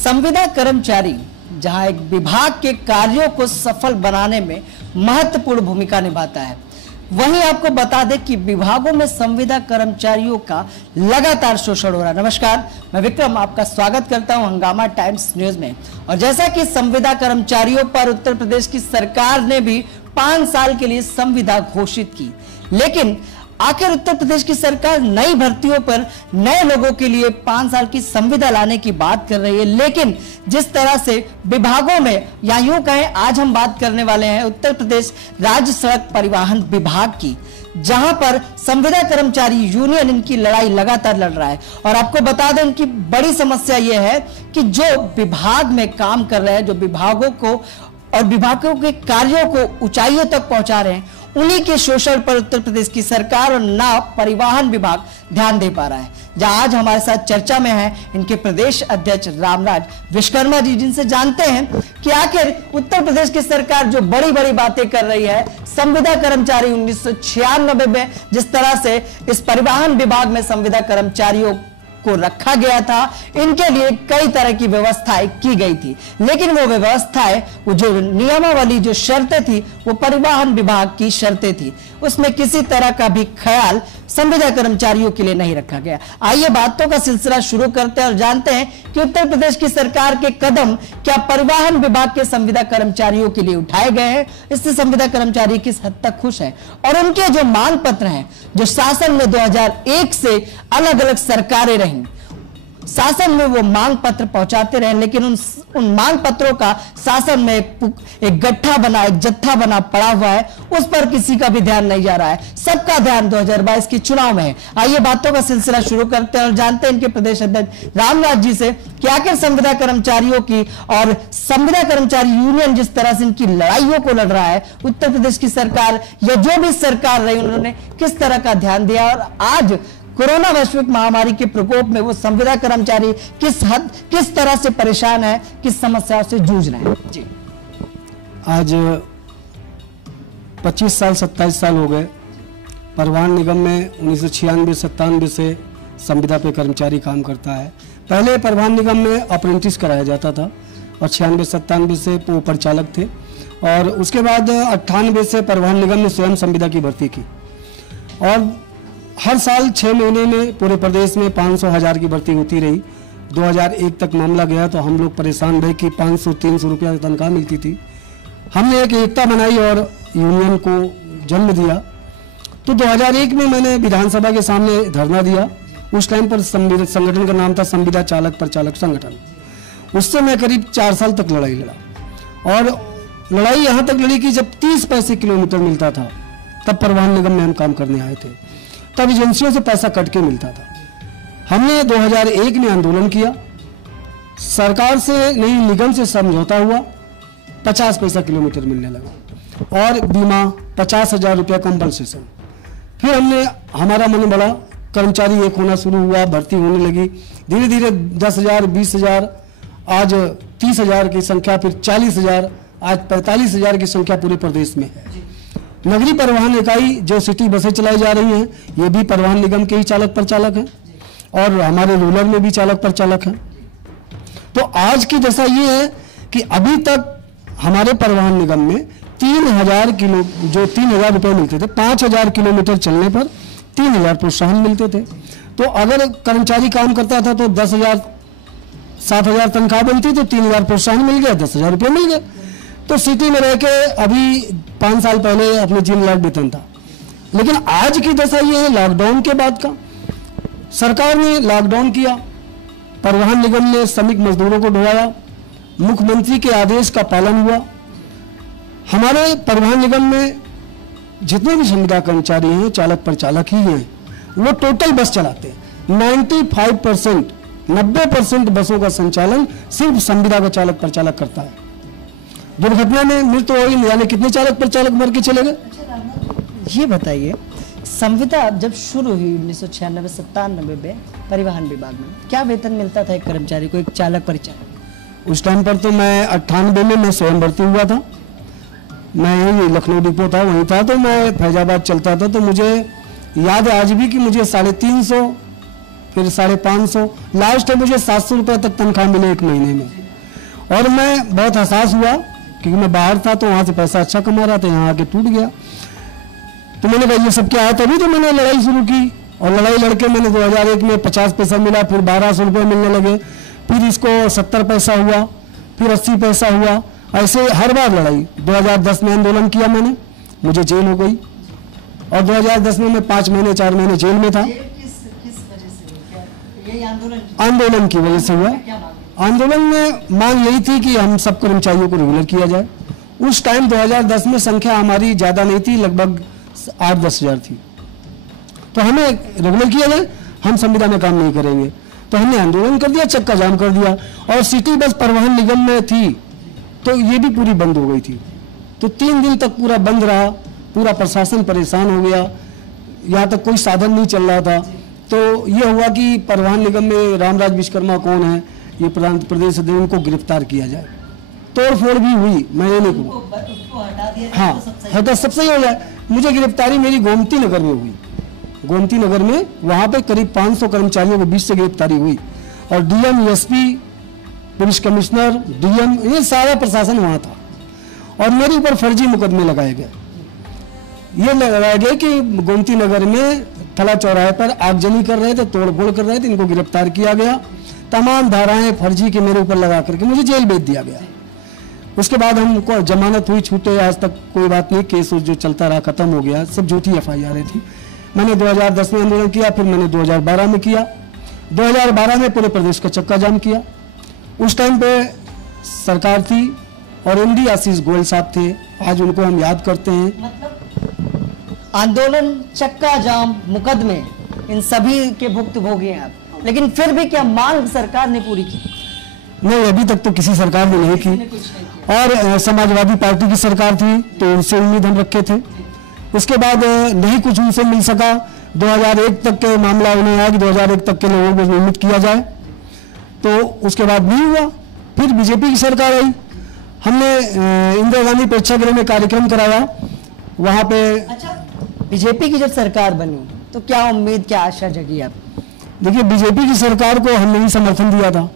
संविदा कर्मचारी जहां एक विभाग के कार्यों को सफल बनाने में महत्वपूर्ण भूमिका निभाता है, वहीं आपको बता दें कि विभागों में संविदा कर्मचारियों का लगातार शोषण हो रहा है। नमस्कार, मैं विक्रम आपका स्वागत करता हूं हंगामा टाइम्स न्यूज में। और जैसा कि संविदा कर्मचारियों पर उत्तर प्रदेश की सरकार ने भी 5 साल के लिए संविदा घोषित की, लेकिन आखिर उत्तर प्रदेश की सरकार नई भर्तियों पर नए लोगों के लिए 5 साल की संविदा लाने की बात कर रही है, लेकिन जिस तरह से विभागों में, या यूं कहें आज हम बात करने वाले हैं उत्तर प्रदेश राज्य सड़क परिवहन विभाग की, जहां पर संविदा कर्मचारी यूनियन इनकी लड़ाई लगातार लड़ रहा है। और आपको बता दें इनकी बड़ी समस्या यह है कि जो विभाग में काम कर रहे हैं, जो विभागों को और विभागों के कार्यों को ऊंचाइयों तक पहुंचा रहे हैं, उन्हीं के शोषण पर उत्तर प्रदेश की सरकार और ना परिवहन विभाग ध्यान दे पा रहा है। जहां आज हमारे साथ चर्चा में है इनके प्रदेश अध्यक्ष रामराज विश्वकर्मा जी, जिनसे जानते हैं कि आखिर उत्तर प्रदेश की सरकार जो बड़ी बड़ी बातें कर रही है, संविदा कर्मचारी 1996 में जिस तरह से इस परिवहन विभाग में संविदा कर्मचारियों को रखा गया था, इनके लिए कई तरह की व्यवस्थाएं की गई थी, लेकिन वो व्यवस्थाएं, वो जो नियमावली, जो शर्तें थी, वो परिवहन विभाग की शर्तें थी, उसमें किसी तरह का भी ख्याल संविदा कर्मचारियों के लिए नहीं रखा गया। आइए बातों का सिलसिला शुरू करते हैं और जानते हैं कि उत्तर प्रदेश की सरकार के कदम क्या परिवहन विभाग के संविदा कर्मचारियों के लिए उठाए गए हैं, इससे संविदा कर्मचारी किस हद तक खुश हैं, और उनके जो मांग पत्र हैं, जो शासन में 2001 से अलग अलग सरकारें रहीं, शासन में वो मांग पत्र पहुंचाते रहे, लेकिन उन मांग पत्रों का शासन में एक गट्ठा बना, एक जत्था बना पड़ा हुआ है, उस पर किसी का भी ध्यान नहीं जा रहा है। सबका ध्यान 2022 के चुनाव में है। आइए बातों का सिलसिला शुरू करते हैं और जानते हैं इनके प्रदेश अध्यक्ष रामराज जी से कि आखिर संविदा कर्मचारियों की और संविदा कर्मचारी यूनियन जिस तरह से इनकी लड़ाइयों को लड़ रहा है, उत्तर प्रदेश की सरकार या जो भी सरकार रही, उन्होंने किस तरह का ध्यान दिया, और आज कोरोना वैश्विक महामारी के प्रकोप में वो संविदा कर्मचारी किस तरह से परेशान है, किस समस्याओं से जूझ रहे हैं। जी, आज 25 साल 27 साल हो गए। परिवहन निगम में 1996-97 से संविदा पे कर्मचारी काम करता है। पहले परिवहन निगम में अप्रेंटिस कराया जाता था और 96-97 से वो परिचालक थे, और उसके बाद 98 से परिवहन निगम ने स्वयं संविदा की भर्ती की, और हर साल 6 महीने में पूरे प्रदेश में 500-1000 की भर्ती होती रही। 2001 तक मामला गया तो हम लोग परेशान रहे कि 500-300 रुपया तनख्वाह मिलती थी। हमने एक एकता बनाई और यूनियन को जन्म दिया। तो 2001 में मैंने विधानसभा के सामने धरना दिया। उस टाइम पर संगठन का नाम था संविदा चालक प्रचालक संगठन। उससे मैं करीब 4 साल तक लड़ाई लड़ा, और लड़ाई यहाँ तक लड़ी कि जब 30 पैसे किलोमीटर मिलता था तब परिवहन निगम में हम काम करने आए थे। तब एजेंसियों से पैसा कट के मिलता था। हमने 2001 में आंदोलन किया, सरकार से नहीं निगम से समझौता हुआ, 50 पैसा किलोमीटर मिलने लगा, और बीमा 50,000 रुपया कंपनसेशन। फिर हमने हमारा मन बढ़ा, कर्मचारी एक होना शुरू हुआ, भर्ती होने लगी, धीरे धीरे 10,000, 20,000, आज 30,000 की संख्या, फिर 40,000, आज 45,000 की संख्या पूरे प्रदेश में है। नगरीय परिवहन इकाई जो सिटी बसें चलाई जा रही हैं, ये भी परिवहन निगम के ही चालक प्रचालक हैं, और हमारे रूरल में भी चालक प्रचालक हैं। तो आज की दशा ये है कि अभी तक हमारे परिवहन निगम में 3,000 रुपये मिलते थे। 5,000 किलोमीटर चलने पर 3,000 प्रोत्साहन मिलते थे। तो अगर कर्मचारी काम करता था तो 10,000 7,000 तनख्वाह बनती, तो 3,000 प्रोत्साहन मिल गया, 10,000 रुपये मिल गए। तो सिटी में रह के अभी 5 साल पहले अपने 3 लाख वेतन था। लेकिन आज की दशा ये है, लॉकडाउन के बाद का, सरकार ने लॉकडाउन किया, परिवहन निगम ने श्रमिक मजदूरों को ढुलाया, मुख्यमंत्री के आदेश का पालन हुआ। हमारे परिवहन निगम में जितने भी संविदा कर्मचारी हैं, चालक प्रचालक ही हैं, वो टोटल बस चलाते हैं। 95%, 90% बसों का संचालन सिर्फ संविदा का चालक प्रचालक करता है। दुर्घटना में मृत्यु हो गई, यानी कितने चालक प्रचालक मर के चले गए। ये बताइए, संविदा जब शुरू हुई 1996-97 में परिवहन विभाग में, क्या वेतन मिलता था एक कर्मचारी को, एक चालक परिचालक? उस टाइम पर तो मैं 98 में मैं स्वयं भर्ती हुआ था। मैं यही लखनऊ डिपो था, वहीं था, तो मैं फैजाबाद चलता था। तो मुझे याद है आज भी कि मुझे 350 फिर 550, लास्ट मुझे 700 रुपये तक तनख्वाह मिले 1 महीने में। और मैं बहुत हसास हुआ क्योंकि मैं बाहर था तो वहाँ से पैसा अच्छा कमा रहा था, यहाँ आके टूट गया। तो मैंने कहा ये सब क्या है, तभी तो मैंने लड़ाई शुरू की। और लड़ाई लड़के मैंने 2001 में 50 पैसा मिला, फिर 1200 रुपये मिलने लगे, फिर इसको 70 पैसा हुआ, फिर 80 पैसा हुआ, ऐसे हर बार लड़ाई। 2010 में आंदोलन किया मैंने, मुझे जेल हो गई। और 2010 में मैं 5 महीने 4 महीने जेल में था। किस वजह से हुआ? क्या यही आंदोलन की वजह से हुआ। आंदोलन में मांग यही थी कि हम सब कर्मचारियों को रेगुलर किया जाए। उस टाइम 2010 में संख्या हमारी ज़्यादा नहीं थी, लगभग 8-10 हज़ार थी। तो हमें रेगुलर किया जाए, हम संविदा में काम नहीं करेंगे। तो हमने आंदोलन कर दिया, चक्का जाम कर दिया। और सिटी बस परिवहन निगम में थी तो ये भी पूरी बंद हो गई थी। तो 3 दिन तक पूरा बंद रहा, पूरा प्रशासन परेशान हो गया, यहाँ तक कोई साधन नहीं चल रहा था। तो ये हुआ कि परिवहन निगम में रामराज विश्वकर्मा कौन है, ये प्रदेश अध्यक्ष, उनको गिरफ्तार किया जाए। तोड़ फोड़ भी हुई, मैं ये नहीं कहूँ, हाँ हटा सब सही हो जाए। मुझे गिरफ्तारी मेरी गोमती नगर में हुई। गोमती नगर में वहाँ पे करीब 500 कर्मचारियों के बीच से गिरफ्तारी हुई। और DM, SP, police commissioner, DM, ये सारा प्रशासन वहाँ था। और मेरे ऊपर फर्जी मुकदमे लगाए गए। ये लगाया गया कि गोमती नगर में थला चौराहे पर आगजनी कर रहे थे, तोड़फोड़ कर रहे थे, इनको गिरफ्तार किया गया। तमाम धाराएं फर्जी के मेरे ऊपर लगा करके मुझे जेल भेज दिया गया। उसके बाद हमको जमानत हुई, छूटे, आज तक कोई बात नहीं, केस जो चलता रहा खत्म हो गया, सब झूठी FIR थी। मैंने 2010 में आंदोलन किया, फिर मैंने 2012 में किया। 2012 में पूरे प्रदेश का चक्का जाम किया। उस टाइम पे सरकार थी और MD आशीष गोयल साहब थे, आज उनको हम याद करते हैं। मतलब आंदोलन, चक्का जाम, मुकदमे, इन सभी के भुक्तभोगी हैं आप, लेकिन फिर भी क्या मांग सरकार ने पूरी की? नहीं, अभी तक तो किसी सरकार ने नहीं की। और समाजवादी पार्टी की सरकार थी तो उनसे उम्मीद हम रखे थे। उसके बाद नहीं कुछ उनसे मिल सका। 2001 तक के मामला उन्हें आया कि 2001 तक के लोगों को नियमित किया जाए, तो उसके बाद नहीं हुआ। फिर बीजेपी की सरकार आई, हमने इंदिरा गांधी प्रेक्षागृह में कार्यक्रम कराया वहाँ पे। अच्छा, बीजेपी की जब सरकार बनी तो क्या उम्मीद, क्या आशा जगी आप? देखिए, बीजेपी की सरकार को हमने ही समर्थन दिया था।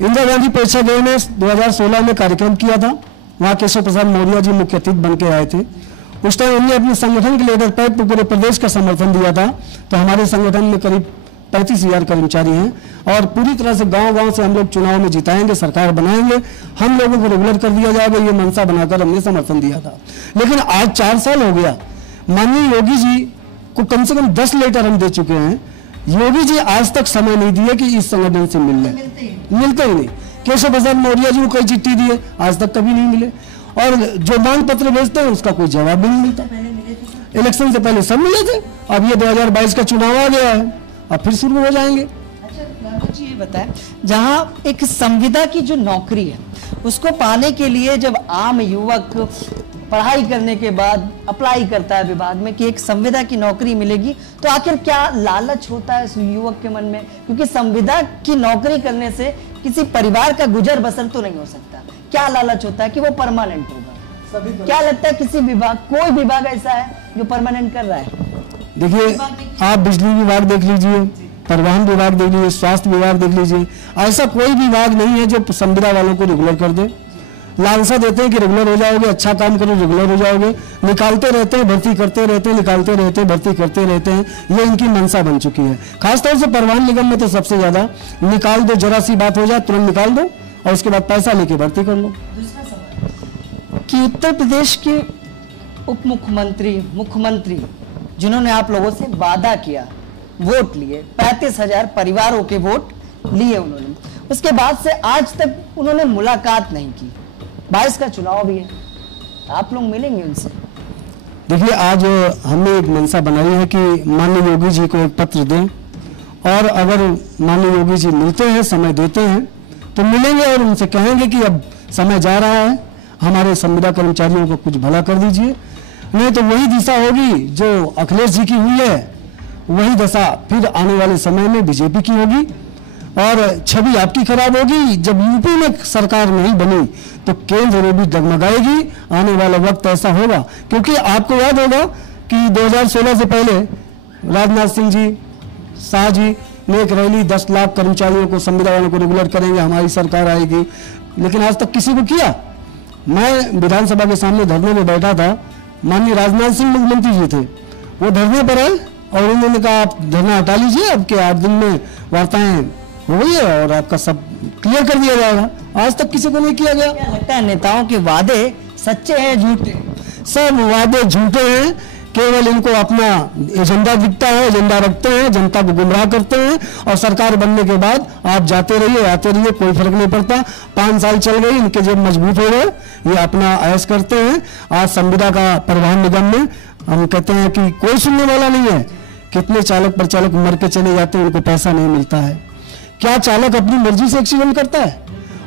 इंदिरा गांधी प्रेक्षागृह में 2016 में कार्यक्रम किया था, वहाँ केशव प्रसाद मौर्य जी मुख्य अतिथि बन के आए थे। उस टाइम हमने अपने संगठन के लेटर पैड पर पूरे प्रदेश का समर्थन दिया था। तो हमारे संगठन में करीब 35,000 कर्मचारी हैं और पूरी तरह से गांव-गांव से हम लोग चुनाव में जिताएंगे, सरकार बनाएंगे, हम लोगों को रेगुलर कर दिया जाएगा, ये मंशा बनाकर हमने समर्थन दिया था। लेकिन आज 4 साल हो गया, माननीय योगी जी को कम से कम 10 लेटर हम दे चुके हैं। योगी जी आज तक समय नहीं दिए कि इस संगठन से मिलने, मिलते ही नहीं। केशव प्रसाद मौर्य जी को कई चिट्ठी दिए, आज तक कभी नहीं मिले। और जो मांग पत्र भेजते हैं उसका कोई जवाब भी नहीं मिलता। इलेक्शन से पहले सब मिले थे, अब ये 2022 का चुनाव आ गया है, अब फिर शुरू हो जाएंगे। अच्छा जी, ये बताएं, जहाँ एक संविदा की जो नौकरी है उसको पाने के लिए जब आम युवक पढ़ाई करने के बाद अप्लाई करता है विभाग में कि एक संविदा की नौकरी मिलेगी, तो आखिर क्या लालच होता है उस युवक के मन में? क्योंकि संविदा की नौकरी करने से किसी परिवार का गुजर बसर तो नहीं हो सकता। क्या लालच होता है कि वो परमानेंट होगा? क्या लगता है किसी विभाग, कोई विभाग ऐसा है जो परमानेंट कर रहा है? देखिए, आप बिजली विभाग देख लीजिए, परिवहन विभाग देख लीजिए, स्वास्थ्य विभाग देख लीजिए, ऐसा कोई विभाग नहीं है जो संविदा वालों को रेगुलर कर दे। लालसा देते हैं कि रेगुलर हो जाओगे, अच्छा काम करो, रेगुलर हो जाओगे, निकालते रहते हैं, भर्ती करते रहते हैं, निकालते रहते हैं, भर्ती करते रहते हैं। ये इनकी मंशा बन चुकी है। खासतौर से परिवहन निगम में तो सबसे ज्यादा, निकाल दो, जरा सी बात हो जाए तुरंत निकाल दो और उसके बाद पैसा लेके भर्ती कर लो। दूसरा सवाल कि उत्तर प्रदेश के उप मुख्यमंत्री, मुख्यमंत्री जिन्होंने आप लोगों से वादा किया, वोट लिए, 35,000 परिवारों के वोट लिए उन्होंने, उसके बाद से आज तक उन्होंने मुलाकात नहीं की। 22 का चुनाव भी है, आप लोग मिलेंगे उनसे? देखिए, आज हमने एक मंशा बनाई है कि माननीय योगी जी को एक पत्र दें, और अगर माननीय योगी जी मिलते हैं, समय देते हैं, तो मिलेंगे और उनसे कहेंगे कि अब समय जा रहा है, हमारे संविदा कर्मचारियों को कुछ भला कर दीजिए। नहीं तो वही दिशा होगी जो अखिलेश जी की हुई है, वही दशा फिर आने वाले समय में बीजेपी की होगी और छवि आपकी खराब होगी। जब यूपी में सरकार नहीं बनी तो केंद्र में भी डगमगाएगी। आने वाला वक्त ऐसा होगा, क्योंकि आपको याद होगा कि 2016 से पहले राजनाथ सिंह जी, शाह जी नेक रैली 10 लाख कर्मचारियों को, संविदा वालों को रेगुलर करेंगे, हमारी सरकार आएगी, लेकिन आज तक किसी को किया? मैं विधानसभा के सामने धरने में बैठा था, माननीय राजनाथ सिंह मुख्यमंत्री जी थे, वो धरने पर आए और उन्होंने कहा आप धरना हटा लीजिए, अब के 8 दिन में वार्ताएं हो गई है और आपका सब क्लियर कर दिया जाएगा। आज तक किसी को नहीं किया गया। क्या लगता है नेताओं के वादे सच्चे हैं झूठे? सब वादे झूठे हैं, केवल इनको अपना एजेंडा दिखता है, एजेंडा रखते हैं, जनता को गुमराह करते हैं और सरकार बनने के बाद आप जाते रहिए आते रहिए, कोई फर्क नहीं पड़ता। 5 साल चल गई, इनके जेब मजबूत हो गए, ये अपना ऐश करते हैं। आज संविदा का परिवहन निगम में हम कहते हैं कि कोई सुनने वाला नहीं है। कितने चालक परिचालक मर के चले जाते हैं, उनको पैसा नहीं मिलता है। क्या चालक अपनी मर्जी से एक्सीडेंट करता है?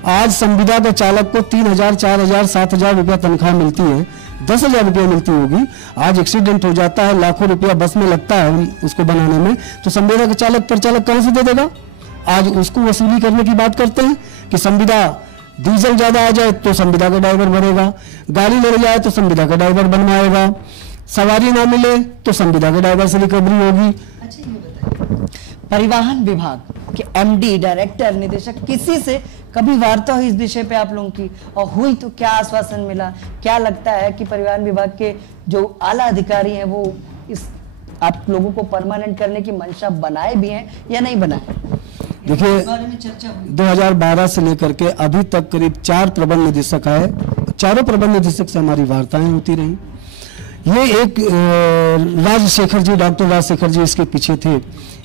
आज संविदा के चालक को 3,000, 4,000, 7,000 रुपया तनख्वाह मिलती है, 10,000 रुपया मिलती होगी। आज एक्सीडेंट हो जाता है, लाखों रुपया बस में लगता है उसको बनाने में, तो संविदा का चालक परिचालक कहां से दे देगा? आज उसको वसूली करने की बात करते हैं कि संविदा डीजल ज्यादा आ जाए तो संविदा का ड्राइवर भरेगा, गाड़ी लड़ जाए तो संविदा का ड्राइवर बनवाएगा, सवारी ना मिले तो संविदा के ड्राइवर से रिकवरी होगी। अच्छा ये बताइए, परिवहन विभाग के एमडी, डायरेक्टर, निदेशक किसी से कभी वार्ता हुई इस विषय पे आप लोगों की? और हुई तो क्या आश्वासन मिला? क्या लगता है कि परिवहन विभाग के जो आला अधिकारी हैं वो इस आप लोगों को परमानेंट करने की मंशा बनाए भी हैं या नहीं बनाए? देखिए, इस बारे में चर्चा हुई। 2012 से लेकर के अभी तक करीब 4 प्रबंध निदेशक आए, चारों प्रबंध निदेशक से हमारी वार्ताएं होती रही। ये एक राजशेखर जी, डॉक्टर राजशेखर जी इसके पीछे थे।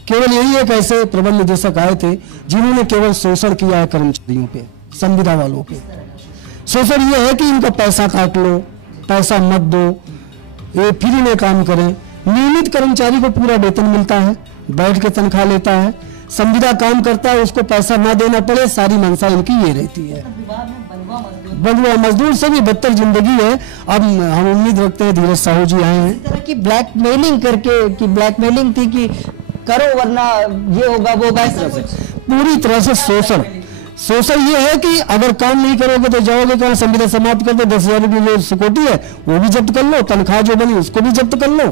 केवल यही एक ऐसे प्रबंध निदेशक आए थे जिन्होंने केवल शोषण किया है कर्मचारियों पे, संविदा वालों पे। शोषण ये है कि इनका पैसा काट लो, पैसा मत दो, ये फ्री में काम करें। नियमित कर्मचारी को पूरा वेतन मिलता है, बैठ के तनख्वाह लेता है, संविदा काम करता है, उसको पैसा ना देना पड़े, सारी मंशा इनकी ये रहती है। बंधुआ मजदूर से भी बदतर जिंदगी है। अब हम उम्मीद रखते हैं धीरज साहू जी आए हैं। इस तरह की ब्लैकमेलिंग करके, कि ब्लैकमेलिंग थी कि करो वरना ये होगा वो होगा, ऐसा कुछ? पूरी तरह से शोषण। शोषण ये है कि अगर काम नहीं करोगे तो जाओगे कहाँ, संविदा समाप्त कर दो, 10,000 रुपये जो सिक्योरिटी है वो भी जब्त कर लो, तनख्वाह जो बनी उसको भी जब्त कर लो।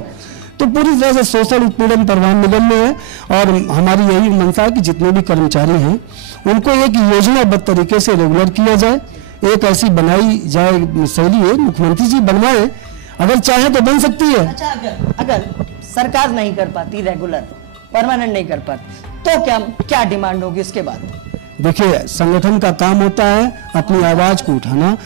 तो पूरी तरह से शोषण उत्पीड़न परिवहन निगम में है। और हमारी यही मंशा है कि जितने भी कर्मचारी हैं उनको एक योजनाबद्ध तरीके से रेगुलर किया जाए, एक ऐसी बनाई जाए शैली है, मुख्यमंत्री जी बनवाए, अगर चाहे तो बन सकती है। अच्छा, अगर सरकार नहीं कर पाती रेगुलर, परमानेंट नहीं कर पाती, तो क्या डिमांड होगी उसके बाद? देखिए, संगठन का काम होता है अपनी आवाज को उठाना।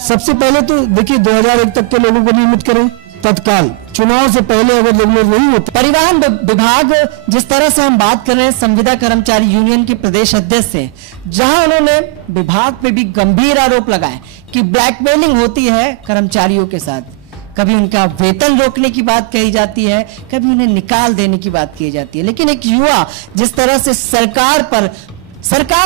सबसे पहले तो देखिए 2001 तक के लोगों को नियमित करें तत्काल, चुनाव से पहले अगर रेगुलर नहीं होता। परिवहन विभाग, जिस तरह से हम बात कर रहे हैं संविदा कर्मचारी यूनियन के प्रदेश अध्यक्ष से, जहां उन्होंने विभाग पे भी गंभीर आरोप लगाए कि ब्लैकमेलिंग होती है कर्मचारियों के साथ। कभी उनका वेतन रोकने की बात कही जाती है, कभी उन्हें निकाल देने की बात की जाती है। लेकिन एक युवा जिस तरह से सरकार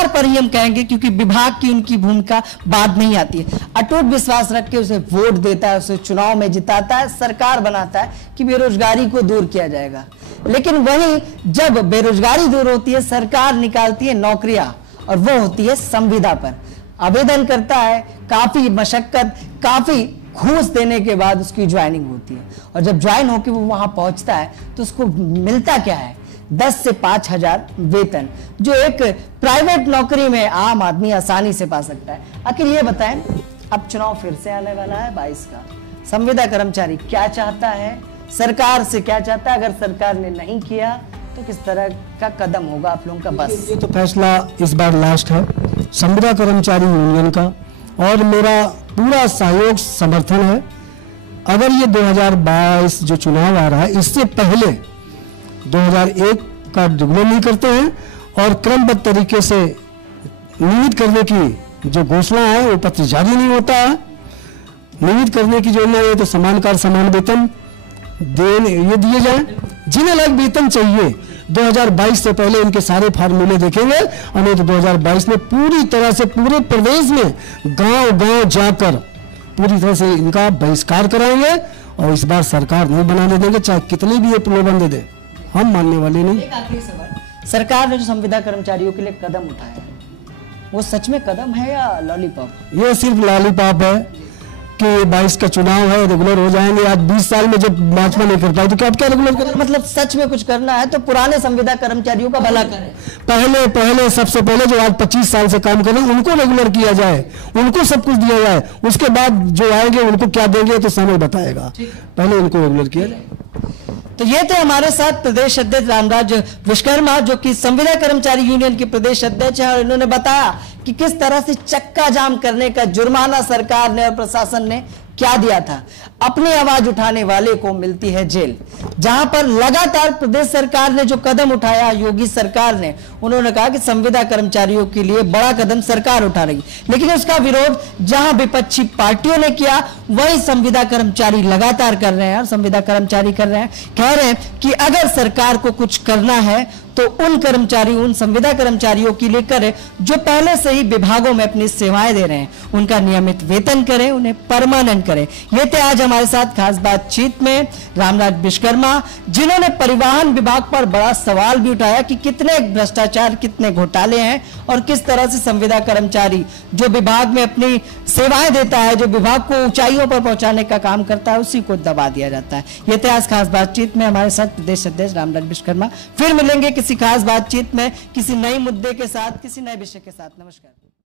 पर ही हम कहेंगे, क्योंकि विभाग की उनकी भूमिका बाद नहीं आती है, अटूट विश्वास रख के उसे वोट देता है, उसे चुनाव में जिताता है, सरकार बनाता है कि बेरोजगारी को दूर किया जाएगा। लेकिन वहीं जब बेरोजगारी दूर होती है, सरकार निकालती है नौकरियां, और वो होती है संविदा पर। आवेदन करता है, काफी मशक्कत, काफी घूस देने के बाद उसकी ज्वाइनिंग होती है, और जब ज्वाइन होकर वो वहां पहुंचता है तो उसको मिलता क्या है? 10 से 5,000 वेतन, जो एक प्राइवेट नौकरी में आम आदमी आसानी से पा सकता है। आखिर ये बताएं, अब चुनाव फिर से आने वाला है 22 का, संविदा कर्मचारी क्या चाहता है, सरकार से क्या चाहता है? अगर सरकार ने नहीं किया तो किस तरह का कदम होगा आप लोगों का? बस ये तो फैसला इस बार लास्ट है संविदा कर्मचारी यूनियन का, और मेरा पूरा सहयोग समर्थन है। अगर ये 2022 जो चुनाव आ रहा है, इससे पहले 2001 का रेगुलर नहीं करते हैं और क्रमबद्ध तरीके से नियमित करने की जो घोषणा है वो पत्र जारी नहीं होता है। नियमित करने की योजना है तो समान कार्य समान वेतन ये दिए जाए, जिन्हें लायक वेतन चाहिए। 2022 से पहले इनके सारे फार्मूले देखेंगे, और नहीं तो 2022 में पूरी तरह से पूरे प्रदेश में गांव-गांव जाकर पूरी तरह से इनका बहिष्कार कराएंगे, और इस बार सरकार नहीं बनाने देंगे, चाहे कितने भी ये प्रलोभन दे दे, हम मानने वाले नहीं। एक आखिरी सवाल, सरकार ने जो संविदा कर्मचारियों के लिए कदम उठाया है, वो सच में कदम है या लॉलीपॉप? ये सिर्फ लॉलीपॉप है। कि 22 का चुनाव है, रेगुलर हो जाएंगे। आज 20 साल में जब भाजपा नहीं कर पाई तो क्या रेगुलर करें? मतलब सच में कुछ करना है तो पुराने संविदा कर्मचारियों का भला करें। पहले सबसे पहले जो आज 25 साल से काम कर रहे हैं उनको रेगुलर किया जाए, उनको सब कुछ दिया जाए, उसके बाद जो आएंगे उनको क्या देंगे तो समय बताएगा, पहले उनको रेगुलर किया जाए। तो ये थे हमारे साथ प्रदेश अध्यक्ष रामराज विश्वकर्मा, जो कि संविदा कर्मचारी यूनियन के प्रदेश अध्यक्ष हैं, और इन्होंने बताया कि किस तरह से चक्का जाम करने का जुर्माना सरकार ने और प्रशासन ने क्या दिया था। अपनी आवाज उठाने वाले को मिलती है जेल। जहां पर लगातार प्रदेश सरकार ने जो कदम उठाया, योगी सरकार ने, उन्होंने कहा कि संविदा कर्मचारियों के लिए बड़ा कदम सरकार उठा रही, लेकिन उसका विरोध जहां विपक्षी पार्टियों ने किया वही संविदा कर्मचारी लगातार कर रहे हैं। और संविदा कर्मचारी कर रहे हैं, कह रहे हैं कि अगर सरकार को कुछ करना है तो उन संविदा कर्मचारियों के लिए करे जो पहले से ही विभागों में अपनी सेवाएं दे रहे हैं, उनका नियमित वेतन करें, उन्हें परमानेंट करें। ये थे आज हमारे साथ खास बातचीत में रामराज विश्वकर्मा, जिन्होंने परिवहन विभाग पर बड़ा सवाल भी उठाया कि कितने भ्रष्टाचार, कितने घोटाले हैं और किस तरह से संविदा कर्मचारी जो विभाग में अपनी सेवाएं देता है, जो विभाग को ऊंचाइयों पर पहुंचाने का काम करता है, उसी को दबा दिया जाता है। ये थे आज खास बातचीत में हमारे साथ प्रदेश अध्यक्ष रामराज विश्वकर्मा। फिर मिलेंगे किसी खास बातचीत में, किसी नए मुद्दे के साथ, किसी नए विषय के साथ। नमस्कार।